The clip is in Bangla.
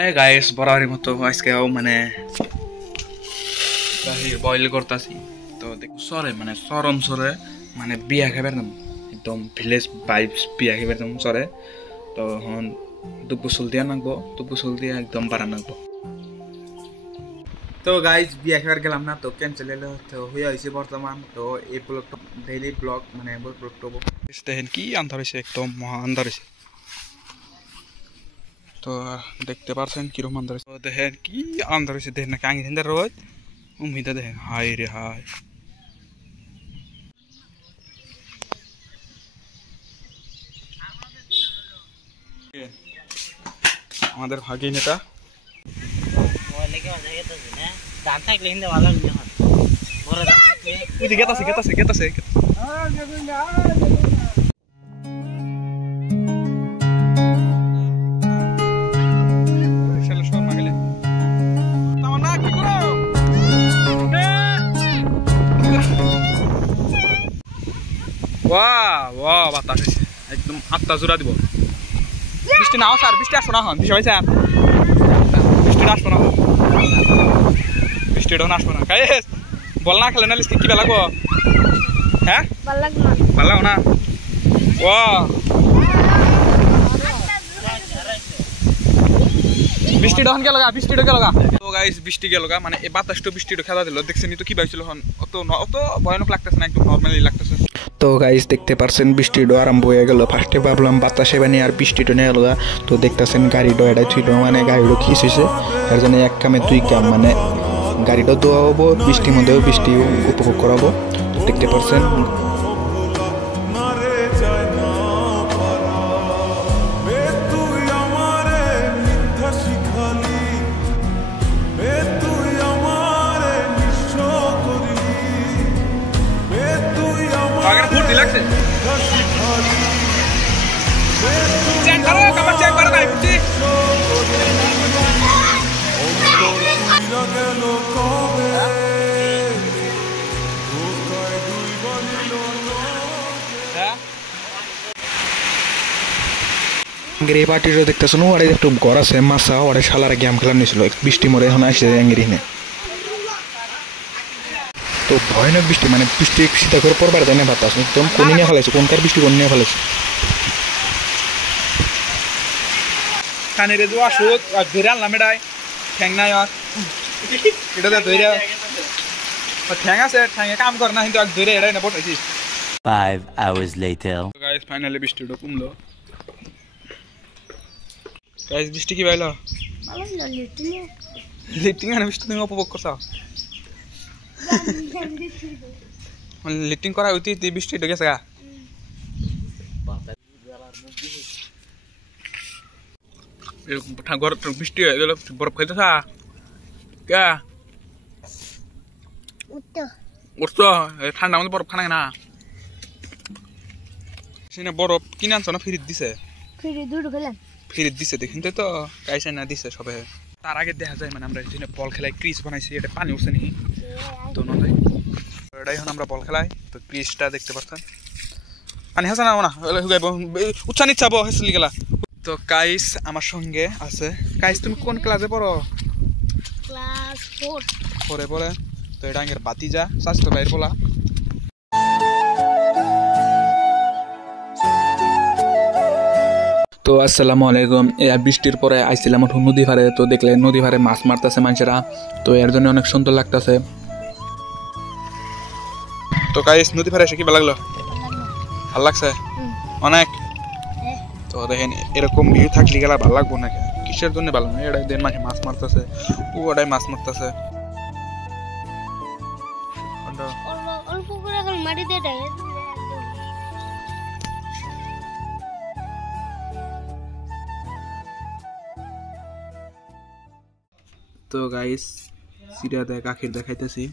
Hey guys, বরাবরের মতো আজকেও মানে বয়েল করতেছি তো দেখো সরে মানে সরম সরে মানে বিয়া খাবার দাম একদম ভিলেজ ভাইবস বিয়া খাবার দাম সরে তো হন দুপুসুল দিয়া নাগবো দুপুসুল দিয়া একদম বাড়া নাগবো তো গাইজ বিয়া খাবার গেলাম না তো ক্যান্সেল হলো তো হয়ে হয়েছে বর্তমান তো এই ব্লগটা ডেইলি ব্লগ মানে ব্লগটা দেখেন কি আন্ধার হয়েছে একদম মহা আন্ধার হয়েছে তো দেখতে পারছেন কিরকম আন্ধার হয়েছে তো দেখেন কি আন্ধার হয়েছে দেখেন নাকি আঙি ঠান্ডার রোদ উমিদা দেখেন হাই রে হাই আমাদের ভাগিন এটা গেতাছে বাতাস একদম আত্মা জোড়া দিব বৃষ্টি নাও স্যার বৃষ্টি আসবো না হন বিষয় স্যার বৃষ্টি আসবো না বৃষ্টি আসবো না খাই বল না খেলে না কি লাগবো হ্যাঁ ভাল লাগো না বৃষ্টি ডন কে লগা বৃষ্টি কে লগা তো গাইস বৃষ্টি কে লগা মানে এই বাতাসটা বৃষ্টি খেলা দিল দেখছেন তো কি পাইছিল হন অত ভয়ানক লাগতেছে না একদম নরমালি লাগতেছে তো গাইস দেখতে পারছেন বৃষ্টিটা আরম্ভ হয়ে গেল ফার্স্টে ভাবলাম বাতাসে বানি আর বৃষ্টিটা নিয়ে গেল তো দেখতেছেন গাড়িটা এটা ছিল মানে গাড়িটা খিসেছে এর জন্য এক কামে দুই কাম মানে গাড়িটা ধোয়া হবো বৃষ্টির মধ্যেও বৃষ্টি উপভোগ করাবো তো দেখতে পারছেন লাগছে চেক করো কামার চেক করো গাই পুচি আঙ্গের এই পার্টিটা দেখতেছো না ওরা একটু ঘর আছে মাসা ওরা শালারা গেম খেলা নিয়েছিল বৃষ্টি মরে এখন আসছে আঙ্গের হিনে তো ভয়ানক বৃষ্টি মানে বৃষ্টি শীতা করে পড়বার দেয় না বাতাস একদম কোন নিয়ে ফেলেছে কোনকার বৃষ্টি কোন নিয়ে ফেলেছে কানের যে আসুক আর ধরে আনলাম এটাই ঠ্যাং নাই আর এটা ধরে ঠ্যাং আছে ঠ্যাঙে কাম করে না কিন্তু ধরে এটাই না পড়েছি 5 hours later গাইস ফাইনালি বৃষ্টিটা কমলো গাইস বৃষ্টি কি ভাইলো ভালো না লিটিং আর বৃষ্টি তুমি উপভোগ করছো লিটিং করা উচিত বৃষ্টি ঢুকে গেছে ঘর বৃষ্টি হয়ে গেল বরফ খাইতেছ কে উঠতো ঠান্ডা মধ্যে বরফ খানা না সেনা বরফ কিনে আনছো না ফিরিত দিছে ফিরিত দিছে দেখুন তো কাইছে না দিছে সবে তার আগে দেখা যায় মানে আমরা এখানে বল খেলাই ক্রিজ বানাইছি এটা পানি উঠছে নাকি তো নয় এটাই এখন আমরা বল খেলাই তো ক্রিজটা দেখতে পাচ্ছেন পানি হাসা না না উচ্ছা নিচ্ছাবো হেসলি গেলা তো কাইস আমার সঙ্গে আছে কাইস তুমি কোন ক্লাসে পড়ো ক্লাস 4 পড়ে তো এটা আঙ্গের বাতিজা স্বাস্থ্য ভাইয়ের বলা তো আসসালামু আলাইকুম বৃষ্টির পরে আইছিলাম নদী ধারে তো দেখলে নদী ধারে মাছ মারতেছে মানুষেরা তো এর জন্য অনেক সুন্দর লাগতেছে তো গাইস নদী ধারে এসে কি ভালো লাগলো ভালো লাগছে অনেক তো দেখেন এরকম ভিউ থাকলে গেলে ভালো লাগবো নাকি কিসের জন্য ভালো না এটাই দেন মাঝে মাছ মারতেছে ওটাই মাছ মারতেছে অল্প করে এখন মাটি দিয়ে দেয় তো গাইস সিরিয়া দেখ আখির দেখাইতেছি